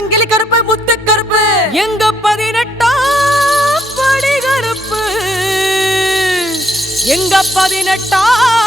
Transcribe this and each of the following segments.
சங்கிலி கருப்பு முத்து கருப்பு. எங்க பதினெட்டாம் படி கருப்பு? எங்க பதினெட்டாம்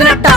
Contrata